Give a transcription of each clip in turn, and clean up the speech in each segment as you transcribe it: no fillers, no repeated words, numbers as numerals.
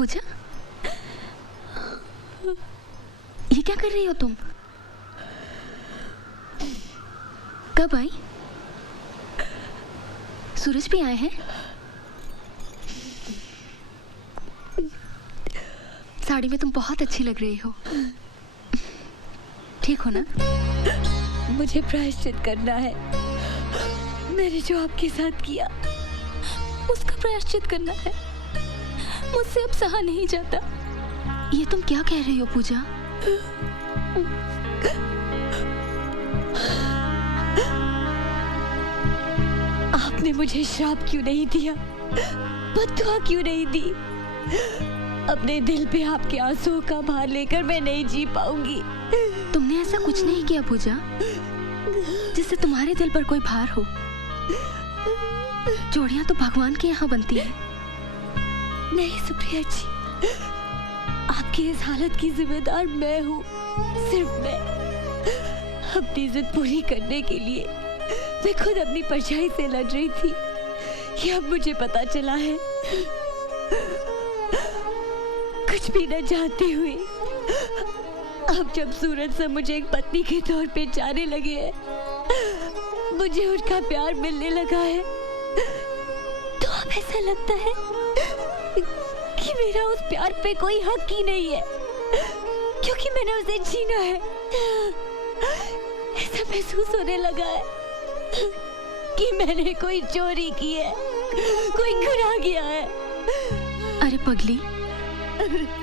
पूजा, ये क्या कर रही हो तुम? कब आई? सूरज भी आए हैं? साड़ी में तुम बहुत अच्छी लग रही हो। ठीक हो ना? मुझे प्रायश्चित करना है। मैंने जो आपके साथ किया उसका प्रायश्चित करना है। मुझसे अब सहा नहीं जाता। ये तुम क्या कह रही हो पूजा? आपने मुझे श्राप क्यों नहीं दिया, बद्दुआ क्यों नहीं दी? अपने दिल पे आपके आंसुओं का भार लेकर मैं नहीं जी पाऊंगी। तुमने ऐसा कुछ नहीं किया पूजा जिससे तुम्हारे दिल पर कोई भार हो। जोड़ियां तो भगवान के यहाँ बनती है। नहीं सुप्रिया जी, आपकी इस हालत की जिम्मेदार मैं हूँ, सिर्फ मैं। अपनी जिद पूरी करने के लिए मैं खुद अपनी परछाई से लड़ रही थी, ये अब मुझे पता चला है। कुछ भी न जानते हुए अब जब सूरज से मुझे एक पत्नी के तौर पे जाने लगे हैं, मुझे उनका प्यार मिलने लगा है, तो अब ऐसा लगता है कि मेरा उस प्यार पे कोई हक ही नहीं है, क्योंकि मैंने उसे जीना है। ऐसा महसूस होने लगा है कि मैंने कोई चोरी की है, कोई गुनाह किया है। अरे पगली,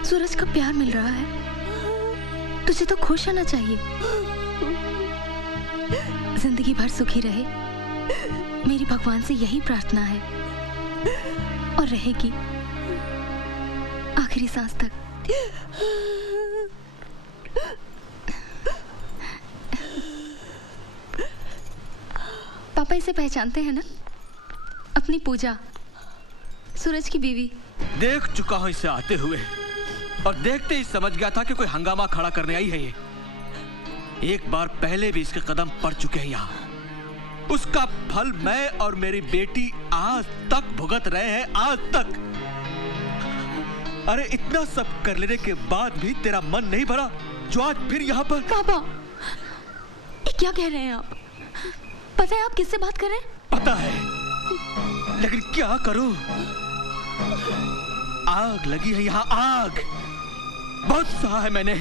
सूरज का प्यार मिल रहा है, तुझे तो खुश होना चाहिए। जिंदगी भर सुखी रहे, मेरी भगवान से यही प्रार्थना है, और रहेगी आखिरी सांस तक। पापा इसे पहचानते हैं ना? अपनी पूजा, सूरज की बीवी। देख चुका हूं इसे आते हुए, और देखते ही समझ गया था कि कोई हंगामा खड़ा करने आई है ये। एक बार पहले भी इसके कदम पड़ चुके हैं यहाँ। उसका फल मैं और मेरी बेटी आज तक भुगत रहे हैं, आज तक। अरे इतना सब कर लेने के बाद भी तेरा मन नहीं भरा जो आज फिर यहाँ पर? पापा, ये क्या कह रहे हैं आप? पता है आप किससे बात कर रहे हैं? पता है, लेकिन क्या करूं? आग लगी है यहाँ, आग। बहुत सहा है मैंने,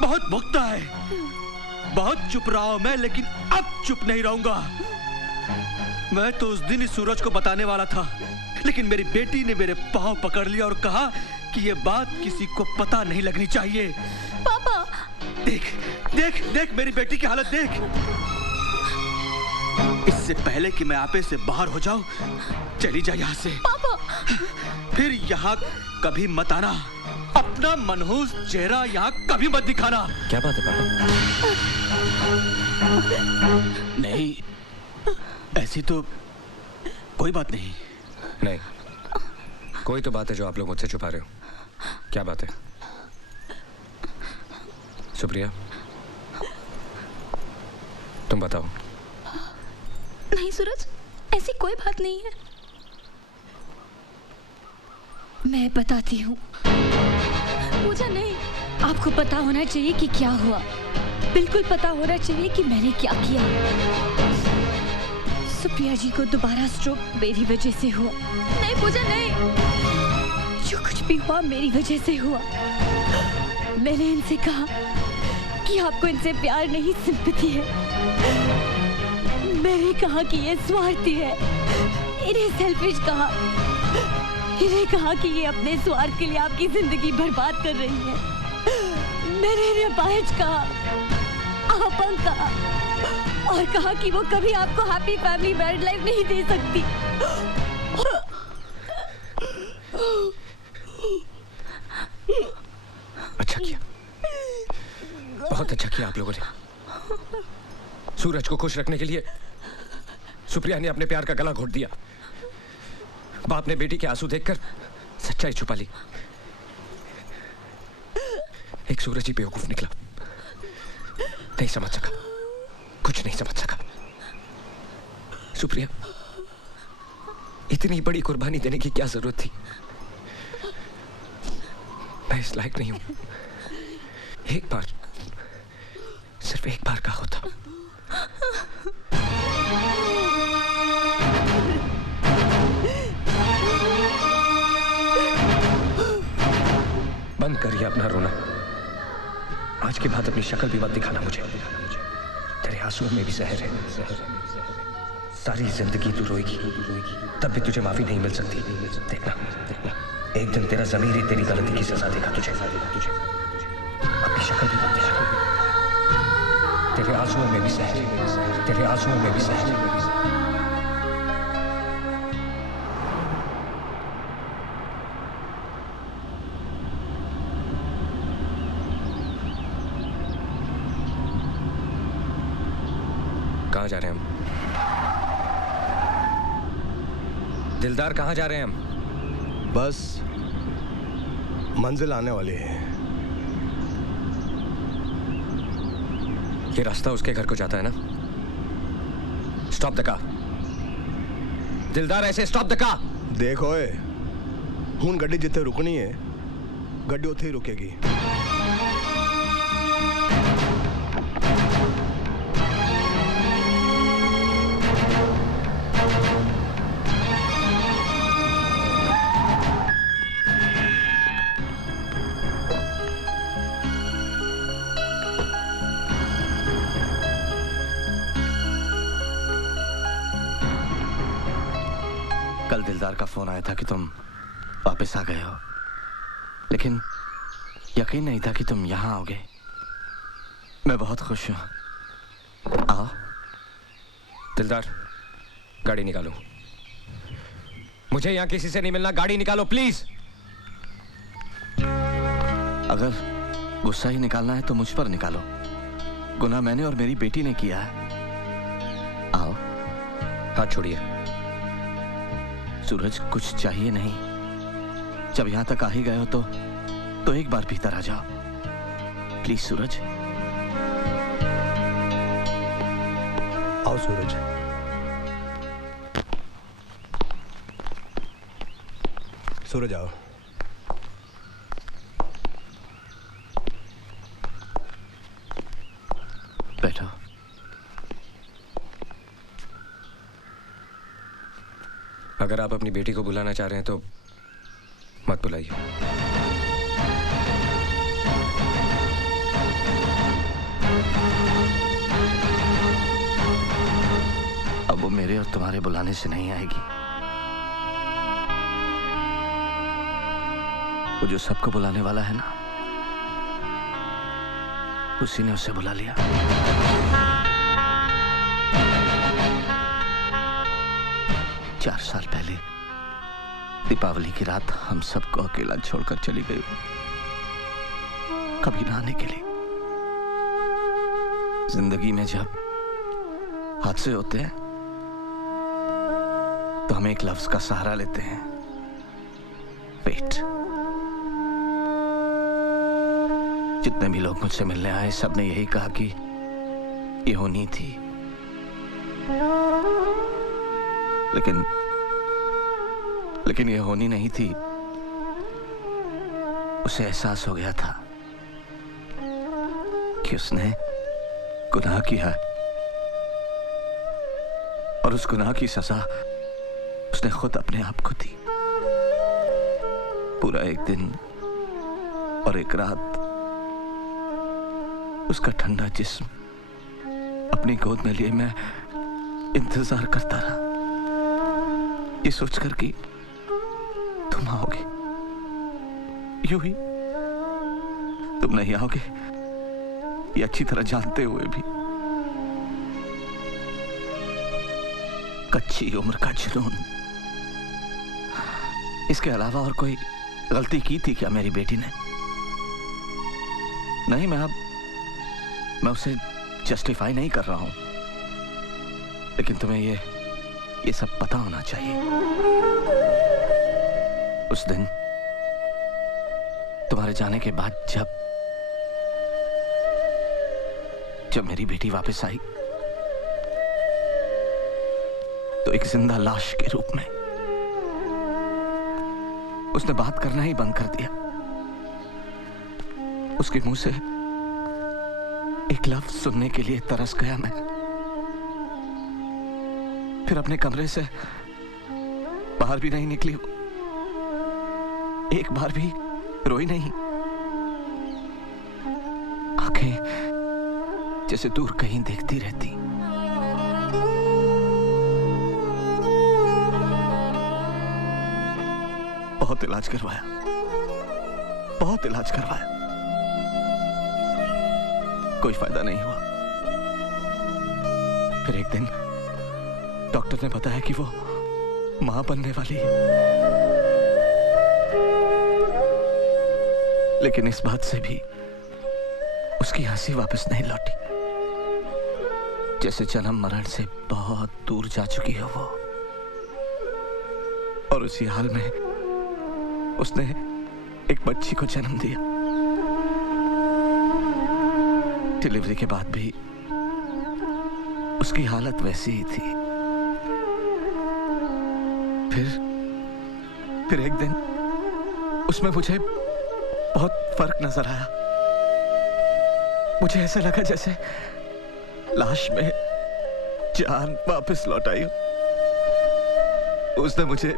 बहुत भुगता है, बहुत चुप रहा हूं मैं, लेकिन अब चुप नहीं रहूंगा। मैं तो उस दिन इस सूरज को बताने वाला था, लेकिन मेरी बेटी ने मेरे पांव पकड़ लिया और कहा कि ये बात किसी को पता नहीं लगनी चाहिए। पापा, देख देख देख मेरी बेटी की हालत देख। इससे पहले कि मैं आपे से बाहर हो जाऊं, चली जा यहाँ से। पापा, फिर यहाँ कभी मत आना। अपना मनहूस चेहरा यहाँ कभी मत दिखाना। क्या बात है पापा? नहीं, ऐसी तो कोई बात नहीं। नहीं, कोई तो बात है जो आप लोग मुझसे छुपा रहे हो। क्या बात है? सुप्रिया, तुम बताओ। नहीं सूरज, ऐसी कोई बात नहीं है। मैं बताती हूँ। पूजा नहीं। आपको पता होना चाहिए कि क्या हुआ, बिल्कुल पता होना चाहिए कि मैंने क्या किया। सुप्रिया जी को दोबारा स्ट्रोक मेरी वजह से हुआ। नहीं पूजा नहीं। जो कुछ भी हुआ मेरी वजह से हुआ। मैंने इनसे कहा कि आपको इनसे प्यार नहीं, सिंपैथी है। मैंने कहा कि ये स्वार्थी है, इन्हें सेल्फिश कहा। इन्हें कहा कि ये अपने स्वार्थ के लिए आपकी जिंदगी बर्बाद कर रही है। मैंने इन्हें अपाहिज कहा, अपंग कहा, और कहा कि वो कभी आपको हैप्पी फैमिली मैरिड लाइफ नहीं दे सकती। अच्छा किया, बहुत अच्छा किया आप लोगों ने। सूरज को खुश रखने के लिए सुप्रिया ने अपने प्यार का गला घोट दिया। बाप ने बेटी के आंसू देखकर सच्चाई छुपा ली। एक सूरज ही बेवकूफ निकला, नहीं समझ सका, कुछ नहीं समझ सका। सुप्रिया, इतनी बड़ी कुर्बानी देने की क्या जरूरत थी? मैं इस लायक नहीं हूं। एक बार, सिर्फ एक बार का होता। बंद करिए अपना रोना। आज के बाद अपनी शक्ल भी मत दिखाना मुझे। तेरे आंसुओं में भी जहर है। सारी जिंदगी तू रोएगी, तब भी तुझे माफी नहीं मिल सकती। देखना, एक दिन तेरा ज़मीर ही तेरी गलती की सजा देगा तुझे। अपनी शक्ल भी मत दिखाना। तेरे आंसुओं में भी जहर है। तेरे आंसुओं में भी जहर है। कहाँ जा रहे हैं हम? दिलदार, कहाँ जा रहे हैं हम? बस मंजिल आने वाली है। ये रास्ता उसके घर को जाता है ना? Stop the car. दिलदार, ऐसे स्टॉप द कार। देखो हुन गड्डी जिथे रुकनी है, गड्डी उथे ही रुकेगी। कल दिलदार का फोन आया था कि तुम वापस आ गए हो, लेकिन यकीन नहीं था कि तुम यहाँ आओगे। मैं बहुत खुश हूँ। आओ। दिलदार, गाड़ी निकालो। मुझे यहाँ किसी से नहीं मिलना। गाड़ी निकालो प्लीज। अगर गुस्सा ही निकालना है तो मुझ पर निकालो। गुनाह मैंने और मेरी बेटी ने किया है। आओ। हाथ छोड़िए। सूरज, कुछ चाहिए नहीं। जब यहां तक आ ही गए हो तो एक बार भीतर आ जाओ प्लीज। सूरज, आओ सूरज। सूरज आओ। बैठो। अगर आप अपनी बेटी को बुलाना चाह रहे हैं तो मत बुलाइए। अब वो मेरे और तुम्हारे बुलाने से नहीं आएगी। वो जो सबको बुलाने वाला है ना, उसी ने उसे बुला लिया। चार साल पहले दीपावली की रात हम सबको अकेला छोड़कर चली गई, कभी ना आने के लिए। जिंदगी में जब हादसे होते हैं तो हम एक लफ्ज का सहारा लेते हैं, फेट। जितने भी लोग मुझसे मिलने आए, सबने यही कहा कि ये होनी थी, लेकिन ये होनी नहीं थी। उसे एहसास हो गया था कि उसने गुनाह किया है और उस गुनाह की सजा उसने खुद अपने आप को दी। पूरा एक दिन और एक रात उसका ठंडा जिस्म अपनी गोद में लिए मैं इंतजार करता रहा, ये सोचकर कि तुम आओगे। यूं ही तुम नहीं आओगे, ये अच्छी तरह जानते हुए भी। कच्ची उम्र का जुनून। इसके अलावा और कोई गलती की थी क्या मेरी बेटी ने? नहीं, मैं उसे जस्टिफाई नहीं कर रहा हूं, लेकिन तुम्हें ये सब पता होना चाहिए। उस दिन तुम्हारे जाने के बाद जब मेरी बेटी वापस आई तो एक जिंदा लाश के रूप में उसने बात करना ही बंद कर दिया। उसके मुंह से एक लफ्ज सुनने के लिए तरस गया मैं। फिर अपने कमरे से बाहर भी नहीं निकली, एक बार भी रोई नहीं। आंखें जैसे दूर कहीं देखती रहती। बहुत इलाज करवाया, बहुत इलाज करवाया, कोई फायदा नहीं हुआ। फिर एक दिन डॉक्टर ने बताया कि वो मां बनने वाली है। लेकिन इस बात से भी उसकी हंसी वापस नहीं लौटी, जैसे जन्म मरण से बहुत दूर जा चुकी हो वो। और उसी हाल में उसने एक बच्ची को जन्म दिया। डिलीवरी के बाद भी उसकी हालत वैसी ही थी। फिर एक दिन उसमें मुझे बहुत फर्क नजर आया। मुझे ऐसा लगा जैसे लाश में जान वापस लौट आई हो। उसने मुझे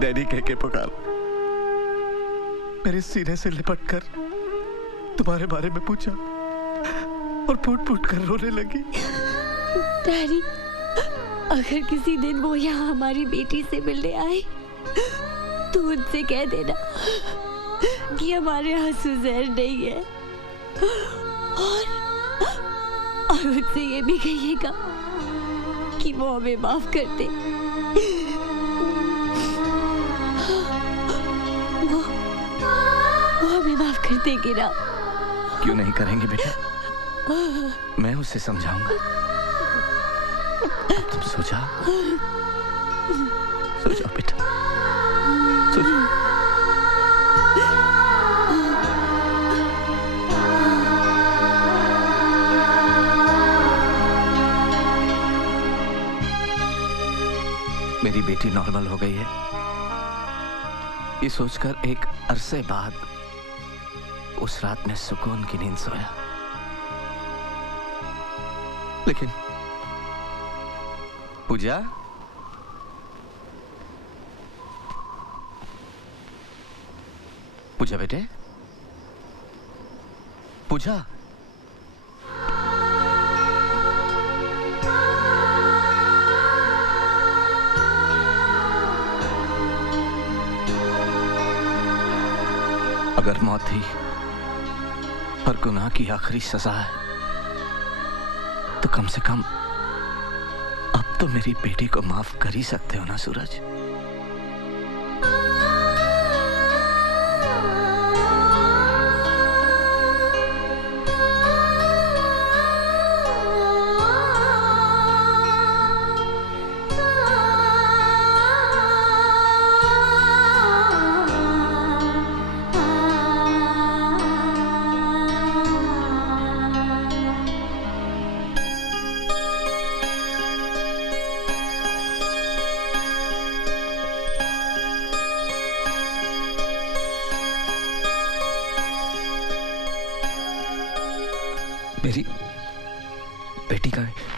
डैडी कह के पुकारा, मेरे सीने से लिपट कर तुम्हारे बारे में पूछा और फूट फूट कर रोने लगी। डैडी, अगर किसी दिन वो यहाँ हमारी बेटी से मिलने आए तो उनसे कह देना कि हमारे आंसू जहर नहीं है, और उनसे ये भी कहिएगा कि वो हमें माफ कर दे। वो हमें माफ कर देंगे ना? क्यों नहीं करेंगे बेटा, मैं उसे समझाऊंगा। अब तुम सो जाओ, सो जाओ बेटा, सो जाओ। मेरी बेटी नॉर्मल हो गई है, ये सोचकर एक अरसे बाद उस रात में सुकून की नींद सोया। लेकिन पूजा, पूजा बेटे, पूजा, अगर मौत ही हर गुनाह की आखिरी सजा है तो कम से कम अब तो मेरी बेटी को माफ कर ही सकते हो ना सूरज। मेरी बेटी का है।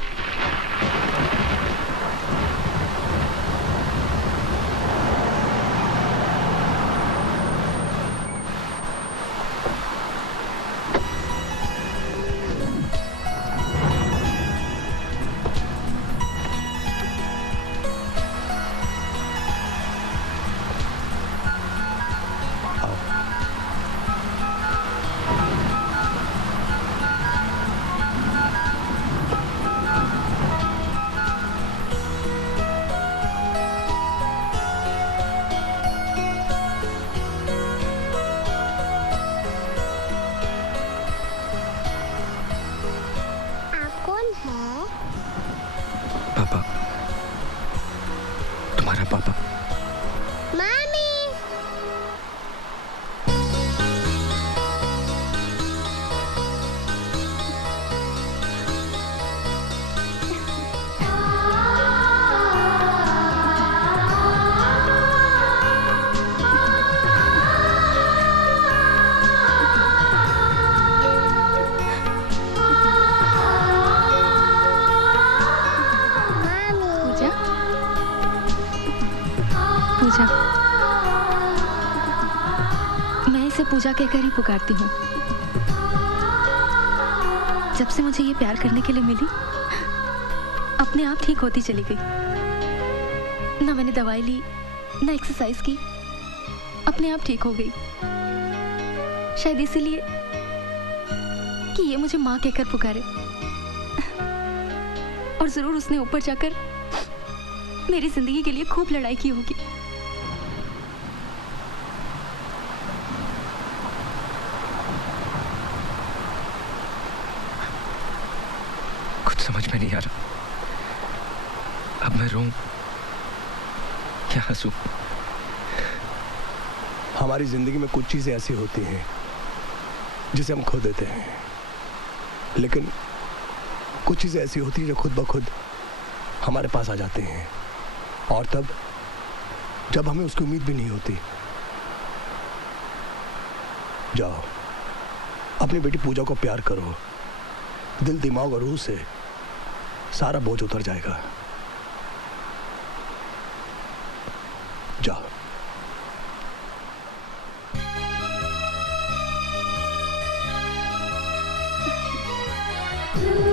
पूजा कहकर ही पुकारती हूँ। जब से मुझे ये प्यार करने के लिए मिली, अपने आप ठीक होती चली गई। ना मैंने दवाई ली, ना एक्सरसाइज की, अपने आप ठीक हो गई। शायद इसीलिए कि ये मुझे माँ कहकर पुकारे। और जरूर उसने ऊपर जाकर मेरी जिंदगी के लिए खूब लड़ाई की होगी। कुछ समझ में नहीं आ रहा। अब मैं रोऊं क्या हंसूं? हमारी जिंदगी में कुछ चीजें ऐसी होती हैं जिसे हम खो देते हैं, लेकिन कुछ चीजें ऐसी होती हैं जो खुद ब खुद हमारे पास आ जाती हैं, और तब जब हमें उसकी उम्मीद भी नहीं होती। जाओ, अपनी बेटी पूजा को प्यार करो। दिल, दिमाग और रूह से सारा बोझ उतर जाएगा। जाओ। Ooh.